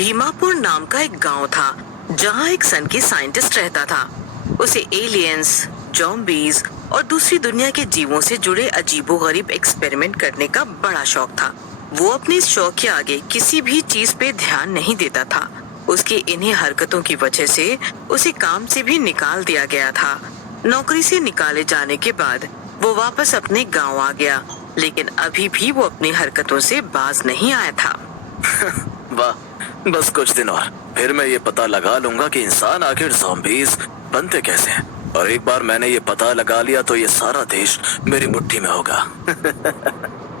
भीमापुर नाम का एक गांव था जहां एक सन की साइंटिस्ट रहता था। उसे एलियंस, ज़ॉम्बीज और दूसरी दुनिया के जीवों से जुड़े अजीबोगरीब एक्सपेरिमेंट करने का बड़ा शौक था। वो अपने इस शौक के आगे किसी भी चीज पे ध्यान नहीं देता था। उसकी इन्हीं हरकतों की वजह से उसे काम से भी निकाल दिया गया था। नौकरी से निकाले जाने के बाद वो वापस अपने गांव आ गया, लेकिन अभी भी वो अपनी हरकतों से बाज नहीं आया था। वाह, बस कुछ दिन और फिर मैं ये पता लगा लूंगा कि इंसान आखिर ज़ॉम्बीज बनते कैसे हैं। और एक बार मैंने ये पता लगा लिया तो ये सारा देश मेरी मुट्ठी में होगा।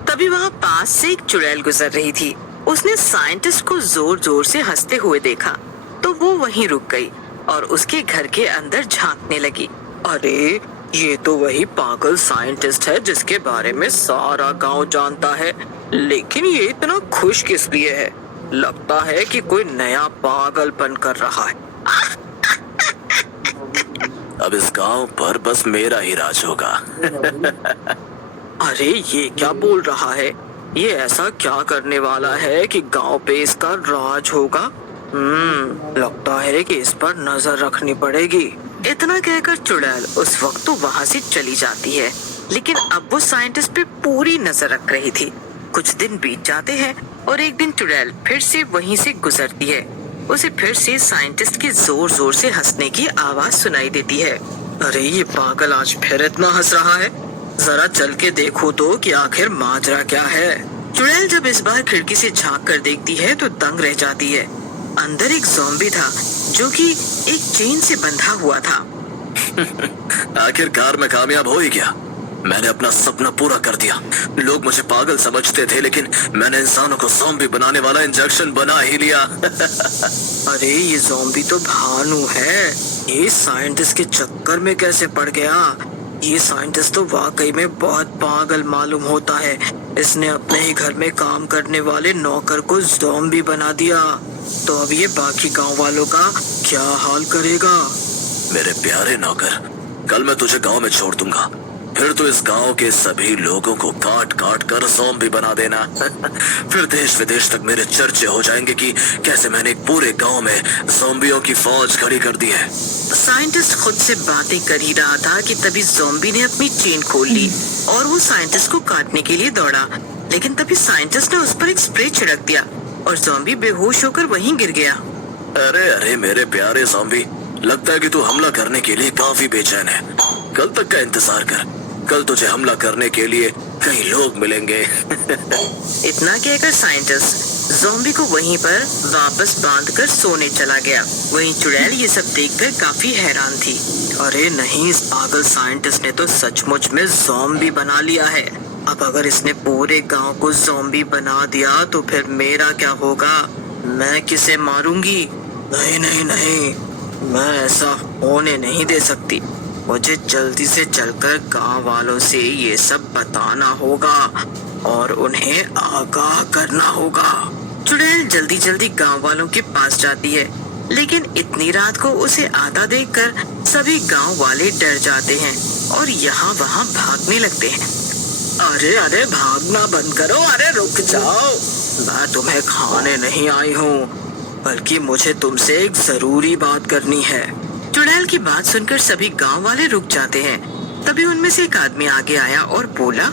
तभी वहाँ पास से एक चुड़ैल गुजर रही थी। उसने साइंटिस्ट को जोर जोर से हंसते हुए देखा तो वो वहीं रुक गई और उसके घर के अंदर झांकने लगी। अरे, ये तो वही पागल साइंटिस्ट है जिसके बारे में सारा गांव जानता है, लेकिन ये इतना खुश किस लिए है? लगता है कि कोई नया पागलपन कर रहा है। अब इस गांव पर बस मेरा ही राज होगा। अरे, ये क्या बोल रहा है? ये ऐसा क्या करने वाला है कि गांव पे इसका राज होगा? लगता है कि इस पर नजर रखनी पड़ेगी। इतना कहकर चुड़ैल उस वक्त तो वहाँ से चली जाती है, लेकिन अब वो साइंटिस्ट पे पूरी नजर रख रही थी। कुछ दिन बीत जाते हैं और एक दिन चुड़ैल फिर से वहीं से गुजरती है। उसे फिर से साइंटिस्ट के जोर जोर से हंसने की आवाज सुनाई देती है। अरे, ये पागल आज फिर इतना हंस रहा है। जरा चल के देखो तो कि आखिर माजरा क्या है। चुड़ैल जब इस बार खिड़की से झांक कर देखती है तो दंग रह जाती है। अंदर एक ज़ॉम्बी था जो कि एक चेन से बंधा हुआ था। आखिरकार मैं कामयाब हो ही गया। मैंने अपना सपना पूरा कर दिया। लोग मुझे पागल समझते थे, लेकिन मैंने इंसानों को ज़ॉम्बी बनाने वाला इंजेक्शन बना ही लिया। अरे, ये ज़ॉम्बी तो भानु है। ये साइंटिस्ट के चक्कर में कैसे पड़ गया? ये साइंटिस्ट तो वाकई में बहुत पागल मालूम होता है। इसने अपने ही घर में काम करने वाले नौकर को ज़ॉम्बी बना दिया, तो अब ये बाकी गांव वालों का क्या हाल करेगा? मेरे प्यारे नौकर, कल मैं तुझे गांव में छोड़ दूंगा। फिर तो इस गांव के सभी लोगों को काट काट कर ज़ॉम्बी बना देना। फिर देश विदेश तक मेरे चर्चे हो जाएंगे कि कैसे मैंने एक पूरे गांव में ज़ॉम्बियों की फौज खड़ी कर दी है। साइंटिस्ट खुद से बातें कर ही रहा था कि तभी ज़ॉम्बी ने अपनी चेन खोल ली और वो साइंटिस्ट को काटने के लिए दौड़ा, लेकिन तभी साइंटिस्ट ने उस पर एक स्प्रे छिड़क दिया और ज़ॉम्बी बेहोश होकर वहीं गिर गया। अरे अरे मेरे प्यारे ज़ॉम्बी, लगता है कि तू हमला करने के लिए काफी बेचैन है। कल तक का इंतजार कर, कल तुझे हमला करने के लिए कई लोग मिलेंगे। इतना कहकर साइंटिस्ट ज़ॉम्बी को वहीं पर वापस बांधकर सोने चला गया। वहीं चुड़ैल ये सब देखकर काफी हैरान थी। अरे नहीं, इस पागल साइंटिस्ट ने तो सचमुच में ज़ॉम्बी बना लिया है। अब अगर इसने पूरे गांव को ज़ॉम्बी बना दिया तो फिर मेरा क्या होगा? मैं किसे मारूंगी? नहीं नहीं नहीं, मैं ऐसा होने नहीं दे सकती। मुझे जल्दी से चलकर गांव वालों से ये सब बताना होगा और उन्हें आगाह करना होगा। चुड़ैल जल्दी जल्दी गांव वालों के पास जाती है, लेकिन इतनी रात को उसे आता देखकर सभी गांव वाले डर जाते हैं और यहाँ वहाँ भागने लगते हैं। अरे अरे, भागना बंद करो। अरे रुक जाओ, मैं तुम्हें खाने नहीं आई हूँ, बल्कि मुझे तुमसे एक जरूरी बात करनी है। चुड़ैल की बात सुनकर सभी गांव वाले रुक जाते हैं। तभी उनमें से एक आदमी आगे आया और बोला,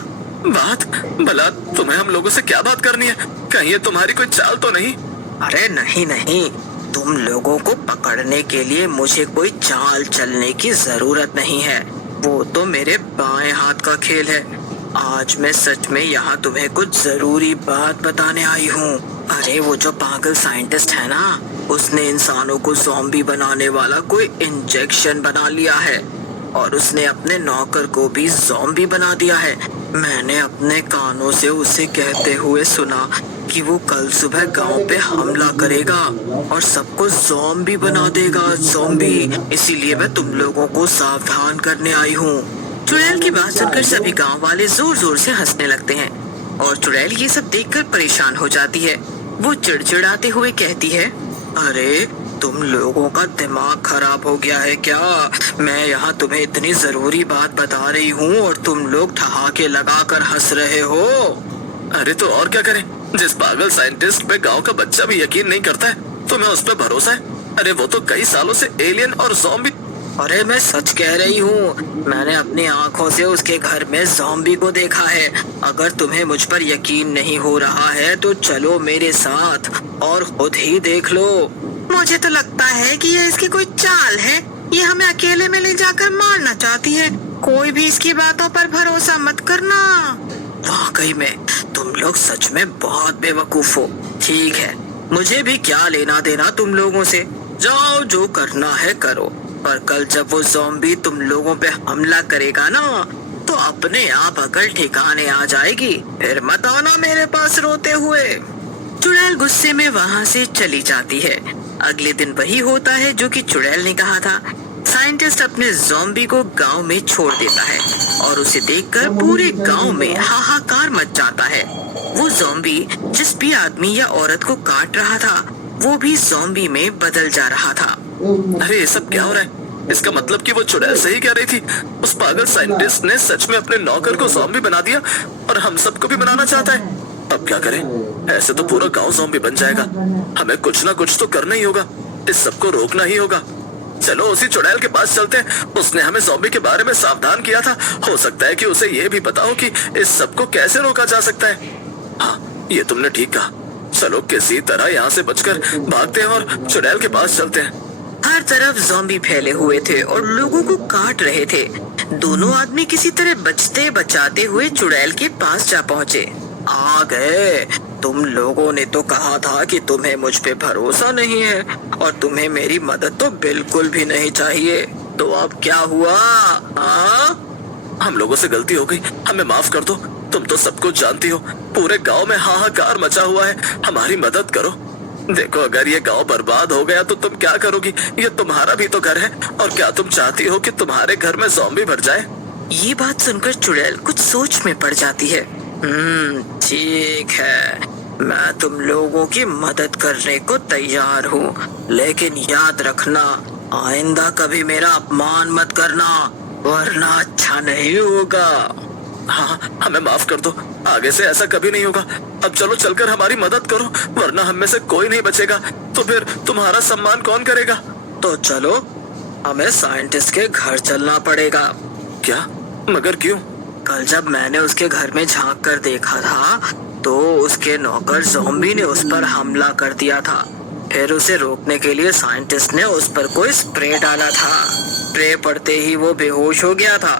बात भला तुम्हें हम लोगों से क्या बात करनी है? कहीं ये तुम्हारी कोई चाल तो नहीं? अरे नहीं नहीं, तुम लोगों को पकड़ने के लिए मुझे कोई चाल चलने की जरूरत नहीं है। वो तो मेरे बाएं हाथ का खेल है। आज मैं सच में यहाँ तुम्हें कुछ जरूरी बात बताने आई हूँ। अरे, वो जो पागल साइंटिस्ट है ना, उसने इंसानों को ज़ॉम्बी बनाने वाला कोई इंजेक्शन बना लिया है और उसने अपने नौकर को भी ज़ॉम्बी बना दिया है। मैंने अपने कानों से उसे कहते हुए सुना कि वो कल सुबह गांव पे हमला करेगा और सबको ज़ॉम्बी बना देगा। ज़ॉम्बी, इसीलिए मैं तुम लोगों को सावधान करने आई हूँ। चुड़ैल की बात सुनकर सभी गांव वाले जोर जोर से हंसने लगते हैं और चुड़ैल ये सब देखकर परेशान हो जाती है। वो चिड़चिड़ाते हुए कहती है, अरे तुम लोगों का दिमाग खराब हो गया है क्या? मैं यहाँ तुम्हें इतनी जरूरी बात बता रही हूँ और तुम लोग ठहाके लगाकर हंस रहे हो। अरे तो और क्या करें? जिस पागल साइंटिस्ट पे गांव का बच्चा भी यकीन नहीं करता है, तुम्हें उस पर भरोसा है? अरे वो तो कई सालों से एलियन और ज़ॉम्बी। अरे मैं सच कह रही हूँ, मैंने अपनी आंखों से उसके घर में ज़ॉम्बी को देखा है। अगर तुम्हें मुझ पर यकीन नहीं हो रहा है तो चलो मेरे साथ और खुद ही देख लो। मुझे तो लगता है कि ये इसकी कोई चाल है, ये हमें अकेले में ले जाकर मारना चाहती है। कोई भी इसकी बातों पर भरोसा मत करना। वाकई में तुम लोग सच में बहुत बेवकूफ हो। ठीक है, मुझे भी क्या लेना देना तुम लोगों से। जाओ, जो करना है करो, पर कल जब वो ज़ॉम्बी तुम लोगों पे हमला करेगा ना, तो अपने आप अकल ठिकाने आ जाएगी। फिर मत आना मेरे पास रोते हुए। चुड़ैल गुस्से में वहाँ से चली जाती है। अगले दिन वही होता है जो कि चुड़ैल ने कहा था। साइंटिस्ट अपने ज़ॉम्बी को गांव में छोड़ देता है और उसे देखकर पूरे गांव में हाहाकार मच जाता है। वो ज़ॉम्बी जिस भी आदमी या औरत को काट रहा था, वो भी ज़ॉम्बी में बदल जा रहा था। अरे ये सब क्या हो रहा है? इसका मतलब कि वो चुड़ैल सही कह रही थी। उस पागल साइंटिस्ट ने सच में अपने नौकर को ज़ॉम्बी बना दिया और हम सबको भी बनाना चाहता है। अब क्या करें? ऐसे तो पूरा गांव ज़ॉम्बी बन जाएगा। हमें कुछ ना कुछ तो करना ही होगा, इस सबको रोकना ही होगा। चलो उसी चुड़ैल के पास चलते हैं। उसने हमें ज़ॉम्बी के बारे में सावधान किया था। हो सकता है कि उसे ये भी पता हो कि इस सबको कैसे रोका जा सकता है। हाँ, ये तुमने ठीक कहा। चलो किसी तरह यहाँ से बचकर भागते हैं और चुड़ैल के पास चलते हैं। हर तरफ ज़ॉम्बी फैले हुए थे और लोगों को काट रहे थे। दोनों आदमी किसी तरह बचते बचाते हुए चुड़ैल के पास जा पहुँचे। आ गए। तुम लोगों ने तो कहा था कि तुम्हें मुझ पे भरोसा नहीं है और तुम्हें मेरी मदद तो बिल्कुल भी नहीं चाहिए। तो अब क्या हुआ? हम लोगों से गलती हो गई, हमें माफ कर दो। तुम तो सब कुछ जानती हो, पूरे गांव में हाहाकार मचा हुआ है। हमारी मदद करो। देखो, अगर ये गांव बर्बाद हो गया तो तुम क्या करोगी? ये तुम्हारा भी तो घर है। और क्या तुम चाहती हो कि तुम्हारे घर में ज़ॉम्बी भर जाए? ये बात सुनकर चुड़ैल कुछ सोच में पड़ जाती है। ठीक है, मैं तुम लोगों की मदद करने को तैयार हूँ, लेकिन याद रखना, आइंदा कभी मेरा अपमान मत करना, वरना अच्छा नहीं होगा। हाँ, हमें माफ कर दो। आगे से ऐसा कभी नहीं होगा। अब चलो चलकर हमारी मदद करो, वरना हम में से कोई नहीं बचेगा। तो फिर तुम्हारा सम्मान कौन करेगा? तो चलो, हमें साइंटिस्ट के घर चलना पड़ेगा। क्या? मगर क्यों? कल जब मैंने उसके घर में झांक कर देखा था, तो उसके नौकर ज़ॉम्बी ने उस पर हमला कर दिया था। फिर उसे रोकने के लिए साइंटिस्ट ने उस पर कोई स्प्रे डाला था। स्प्रे पड़ते ही वो बेहोश हो गया था।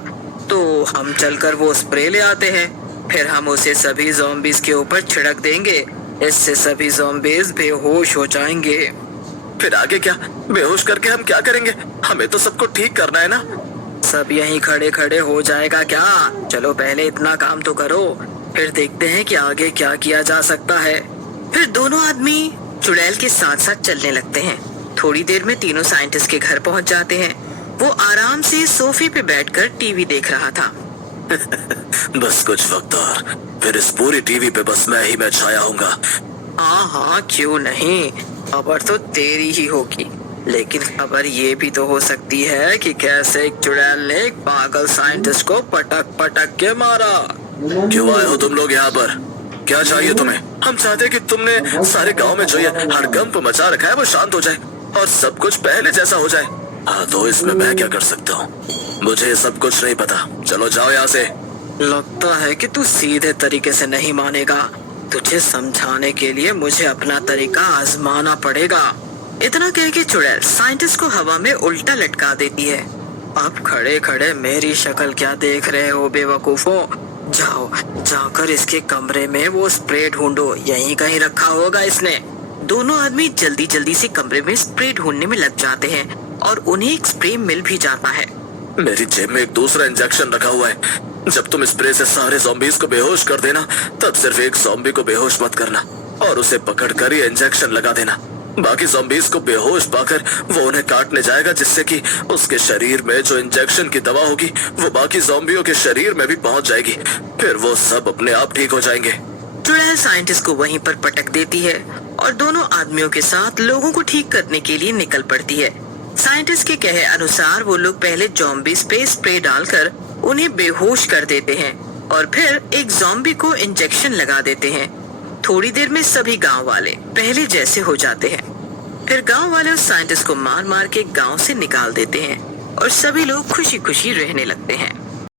तो हम चलकर वो स्प्रे ले आते हैं, फिर हम उसे सभी ज़ॉम्बीज़ के ऊपर छिड़क देंगे। इससे सभी ज़ॉम्बीज़ बेहोश हो जाएंगे। फिर आगे क्या? बेहोश करके हम क्या करेंगे? हमें तो सबको ठीक करना है ना। सब यहीं खड़े खड़े हो जाएगा क्या? चलो पहले इतना काम तो करो, फिर देखते हैं कि आगे क्या किया जा सकता है। फिर दोनों आदमी चुड़ैल के साथ साथ चलने लगते हैं। थोड़ी देर में तीनों साइंटिस्ट के घर पहुंच जाते हैं। वो आराम से सोफे पे बैठकर टीवी देख रहा था। बस कुछ वक्त और, फिर इस पूरी टीवी पे बस मैं ही मैं छाया हूँगा। हाँ, क्यों नहीं, खबर तो तेरी ही होगी, लेकिन खबर ये भी तो हो सकती है कि कैसे एक चुड़ैल ने एक पागल साइंटिस्ट को पटक पटक के मारा। क्यों आए हो तुम लोग यहाँ पर? क्या चाहिए तुम्हें? हम चाहते हैं कि तुमने सारे गांव में जो ये हड़कंप मचा रखा है वो शांत हो जाए और सब कुछ पहले जैसा हो जाए। हाँ, तो इसमें मैं क्या कर सकता हूँ? मुझे सब कुछ नहीं पता। चलो जाओ यहाँ से। लगता है कि तू सीधे तरीके से नहीं मानेगा। तुझे समझाने के लिए मुझे अपना तरीका आजमाना पड़ेगा। इतना कह के चुड़ैल साइंटिस्ट को हवा में उल्टा लटका देती है। अब खड़े खड़े मेरी शक्ल क्या देख रहे हो बेवकूफों? जाओ, जाकर इसके कमरे में वो स्प्रे ढूंढो, यहीं कहीं रखा होगा इसने। दोनों आदमी जल्दी जल्दी से कमरे में स्प्रे ढूंढने में लग जाते हैं और उन्हें एक स्प्रे मिल भी जाता है। मेरी जेब में एक दूसरा इंजेक्शन रखा हुआ है। जब तुम स्प्रे से सारे ज़ॉम्बीज को बेहोश कर देना, तब सिर्फ एक ज़ॉम्बी को बेहोश मत करना और उसे पकड़कर ये इंजेक्शन लगा देना। बाकी ज़ॉम्बीज को बेहोश पाकर वो उन्हें काटने जाएगा, जिससे कि उसके शरीर में जो इंजेक्शन की दवा होगी वो बाकी ज़ॉम्बियों के शरीर में भी पहुंच जाएगी। फिर वो सब अपने आप ठीक हो जाएंगे। चुड़ैल साइंटिस्ट को वहीं पर पटक देती है और दोनों आदमियों के साथ लोगों को ठीक करने के लिए निकल पड़ती है। साइंटिस्ट के कहे अनुसार वो लोग पहले ज़ॉम्बीज पे स्प्रे डालकर उन्हें बेहोश कर देते हैं और फिर एक ज़ॉम्बी को इंजेक्शन लगा देते हैं। थोड़ी देर में सभी गांव वाले पहले जैसे हो जाते हैं। फिर गांव वाले उस साइंटिस्ट को मार मार के गांव से निकाल देते हैं और सभी लोग खुशी खुशी रहने लगते हैं।